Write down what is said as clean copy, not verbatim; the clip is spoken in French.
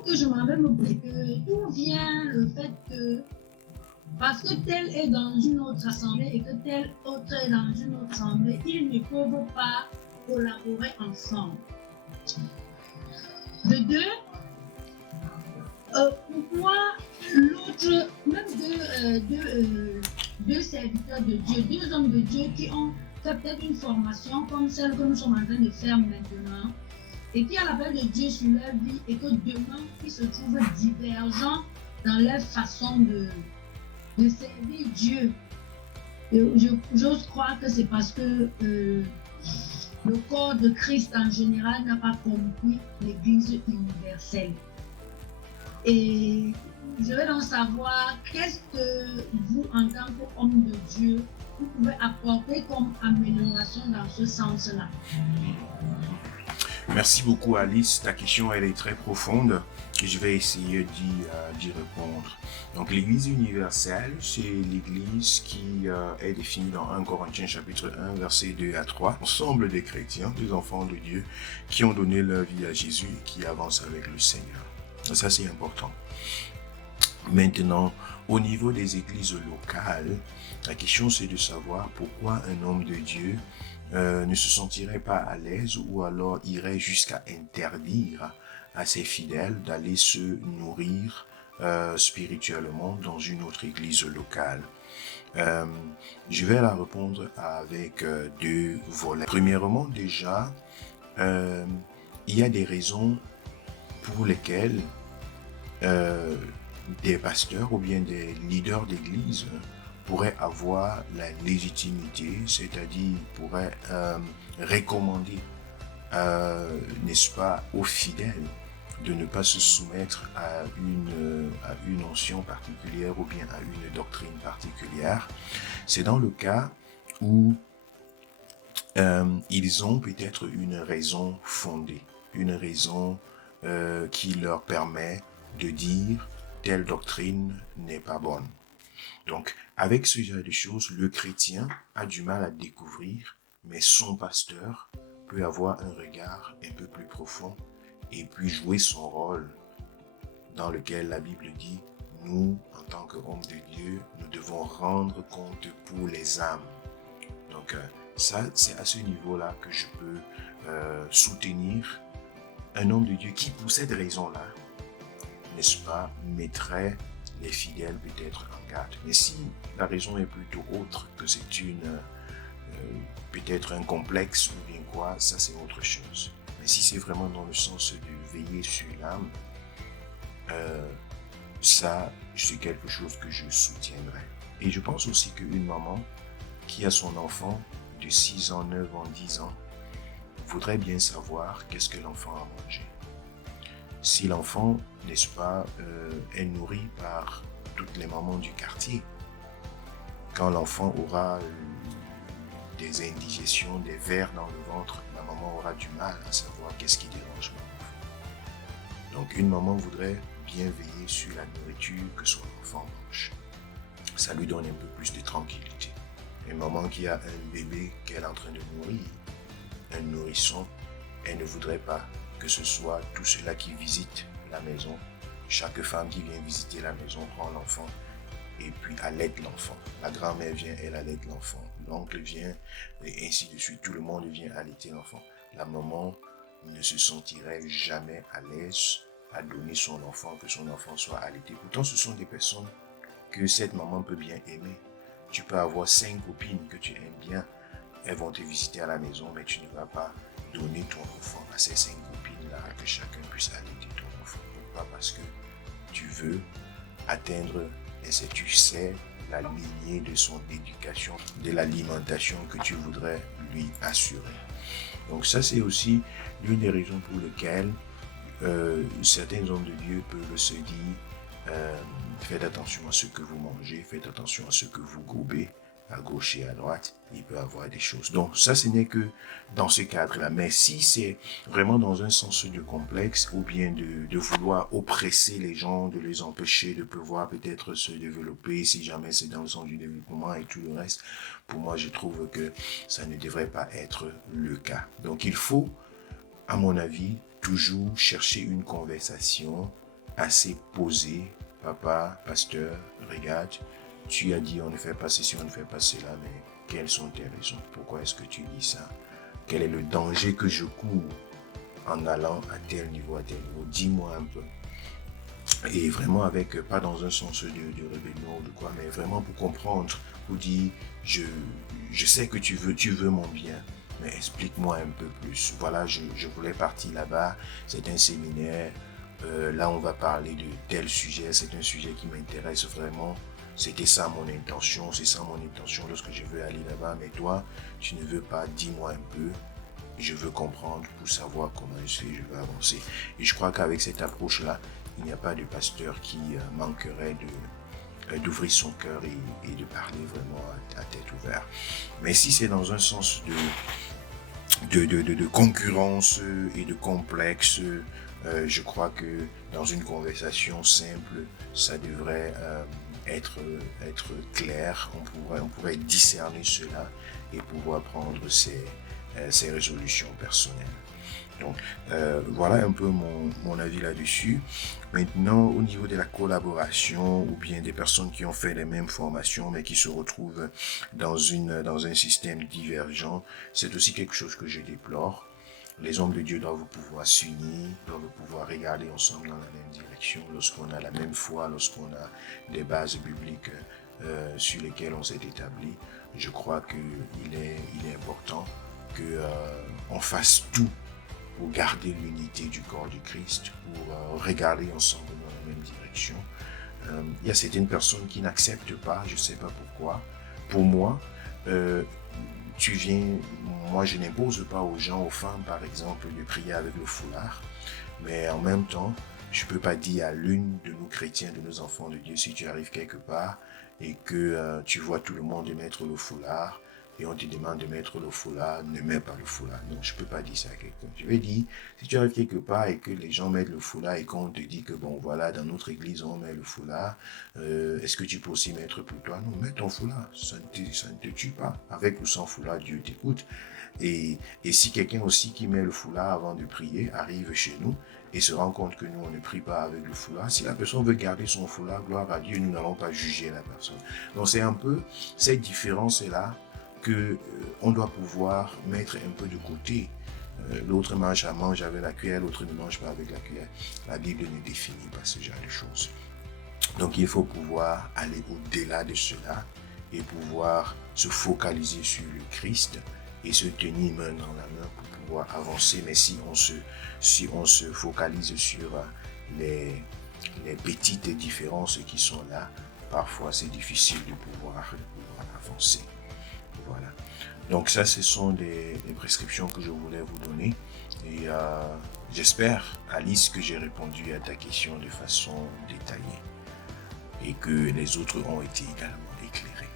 que je m'en vais me poser d'où vient le fait que parce que tel est dans une autre assemblée et que tel autre est dans une autre assemblée, ils ne peuvent pas collaborer ensemble. De deux, pourquoi l'autre, même deux serviteurs de Dieu, deux hommes de Dieu qui ont fait peut-être une formation comme celle que nous sommes en train de faire maintenant et qui ont l'appel de Dieu sur leur vie et que demain ils se trouvent divergents dans leur façon de servir Dieu. J'ose croire que c'est parce que le corps de Christ en général n'a pas compris l'Église universelle. Et je veux donc savoir qu'est-ce que vous, en tant qu'homme de Dieu, vous pouvez apporter comme amélioration dans ce sens-là. Merci beaucoup Alice, ta question elle est très profonde et je vais essayer d'y répondre. Donc l'Église universelle, c'est l'Église qui est définie dans 1 Corinthiens chapitre 1 versets 2 à 3. Ensemble des chrétiens, des enfants de Dieu qui ont donné leur vie à Jésus et qui avancent avec le Seigneur. Ça c'est important. Maintenant, au niveau des églises locales, la question c'est de savoir pourquoi un homme de Dieu ne se sentirait pas à l'aise ou alors irait jusqu'à interdire à ses fidèles d'aller se nourrir spirituellement dans une autre église locale. Je vais la répondre avec deux volets. Premièrement, déjà, il y a des raisons pour lesquelles des pasteurs ou bien des leaders d'église pourraient avoir la légitimité, c'est-à-dire pourraient recommander, n'est-ce pas, aux fidèles de ne pas se soumettre à une onction particulière ou bien à une doctrine particulière. C'est dans le cas où ils ont peut-être une raison fondée, une raison qui leur permet de dire telle doctrine n'est pas bonne. Donc, avec ce genre de choses, le chrétien a du mal à découvrir, mais son pasteur peut avoir un regard un peu plus profond et puis jouer son rôle dans lequel la Bible dit, nous, en tant qu'hommes de Dieu, nous devons rendre compte pour les âmes. Donc, ça, c'est à ce niveau-là que je peux soutenir un homme de Dieu qui, pour cette raison-là, n'est-ce pas, mettrait les fidèles peut-être en garde. Mais si la raison est plutôt autre, que c'est peut-être un complexe ou bien quoi, ça c'est autre chose. Mais si c'est vraiment dans le sens de veiller sur l'âme, ça c'est quelque chose que je soutiendrai. Et je pense aussi qu'une maman qui a son enfant de 6 ans, 9 ans, 10 ans, voudrait bien savoir qu'est-ce que l'enfant a mangé. Si l'enfant, n'est-ce pas, est nourri par toutes les mamans du quartier, quand l'enfant aura des indigestions, des vers dans le ventre, la maman aura du mal à savoir qu'est-ce qui dérange l'enfant. Donc une maman voudrait bien veiller sur la nourriture que son enfant mange. Ça lui donne un peu plus de tranquillité. Une maman qui a un bébé qu'elle est en train de nourrir, un nourrisson, elle ne voudrait pas que ce soit tout cela qui visite la maison. Chaque femme qui vient visiter la maison prend l'enfant et puis allaite l'enfant. La grand-mère vient, elle allaite l'enfant. L'oncle vient et ainsi de suite. Tout le monde vient allaiter l'enfant. La maman ne se sentirait jamais à l'aise à donner son enfant, que son enfant soit allaité. Pourtant, ce sont des personnes que cette maman peut bien aimer. Tu peux avoir 5 copines que tu aimes bien. Elles vont te visiter à la maison, mais tu ne vas pas donner ton enfant à ces 5 copines-là, que chacun puisse allaiter ton enfant. Pourquoi? Parce que tu veux atteindre, et c'est tu sais, la lignée de son éducation, de l'alimentation que tu voudrais lui assurer. Donc ça, c'est aussi l'une des raisons pour lesquelles certains hommes de Dieu peuvent se dire faites attention à ce que vous mangez, faites attention à ce que vous gobez à gauche et à droite, il peut y avoir des choses. Donc ça, ce n'est que dans ce cadre-là. Mais si c'est vraiment dans un sens de complexe ou bien de vouloir oppresser les gens, de les empêcher de pouvoir peut-être se développer, si jamais c'est dans le sens du développement et tout le reste, pour moi, je trouve que ça ne devrait pas être le cas. Donc il faut, à mon avis, toujours chercher une conversation assez posé. Papa, pasteur, regarde, tu as dit on ne fait pas ceci, on ne fait pas cela, mais quelles sont tes raisons? Pourquoi est-ce que tu dis ça? Quel est le danger que je cours en allant à tel niveau, à tel niveau? Dis-moi un peu. Et vraiment avec, pas dans un sens de rébellion ou de quoi, mais vraiment pour comprendre, pour dire, je sais que tu veux mon bien, mais explique-moi un peu plus. Voilà, je voulais partir là-bas, c'est un séminaire, là on va parler de tel sujet, c'est un sujet qui m'intéresse vraiment. C'était ça mon intention, c'est ça mon intention lorsque je veux aller là-bas, mais toi, tu ne veux pas, dis-moi un peu. Je veux comprendre pour savoir comment je vais avancer. Et je crois qu'avec cette approche-là, il n'y a pas de pasteur qui manquerait d'ouvrir son cœur et de parler vraiment à tête ouverte. Mais si c'est dans un sens de concurrence et de complexe, je crois que dans une conversation simple, ça devrait être clair. On pourrait discerner cela et pouvoir prendre ses résolutions personnelles. Donc, voilà un peu mon avis là-dessus. Maintenant, au niveau de la collaboration ou bien des personnes qui ont fait les mêmes formations mais qui se retrouvent dans un système divergent, c'est aussi quelque chose que je déplore. Les hommes de Dieu doivent pouvoir s'unir, doivent pouvoir regarder ensemble dans la même direction lorsqu'on a la même foi, lorsqu'on a des bases bibliques sur lesquelles on s'est établi. Je crois qu'il est important qu'on fasse tout pour garder l'unité du corps du Christ, pour regarder ensemble dans la même direction. Il y a certaines personnes qui n'acceptent pas, je ne sais pas pourquoi. Pour moi, moi je n'impose pas aux gens, aux femmes par exemple, de prier avec le foulard, mais en même temps, je ne peux pas dire à l'une de nous chrétiens, de nos enfants de Dieu, si tu arrives quelque part et que tu vois tout le monde mettre le foulard, et on te demande de mettre le foulard, ne mets pas le foulard. Non, je ne peux pas dire ça à quelqu'un. Je vais dire, si tu arrives quelque part et que les gens mettent le foulard et qu'on te dit que bon voilà, dans notre église on met le foulard, est-ce que tu peux aussi mettre pour toi? Non, mets ton foulard, ça ne te tue pas. Avec ou sans foulard, Dieu t'écoute. Et si quelqu'un aussi qui met le foulard avant de prier arrive chez nous et se rend compte que nous, on ne prie pas avec le foulard, si la personne veut garder son foulard, gloire à Dieu, nous n'allons pas juger la personne. Donc c'est un peu cette différence-là que on doit pouvoir mettre un peu de côté. L'autre mange avec la cuillère, l'autre ne mange pas avec la cuillère. La Bible ne définit pas ce genre de choses. Donc il faut pouvoir aller au-delà de cela et pouvoir se focaliser sur le Christ et se tenir main dans la main pour pouvoir avancer. Mais si on se focalise sur les petites différences qui sont là, parfois c'est difficile de pouvoir avancer. Voilà. Donc ça, ce sont les prescriptions que je voulais vous donner. Et j'espère, Alice, que j'ai répondu à ta question de façon détaillée et que les autres ont été également éclairés.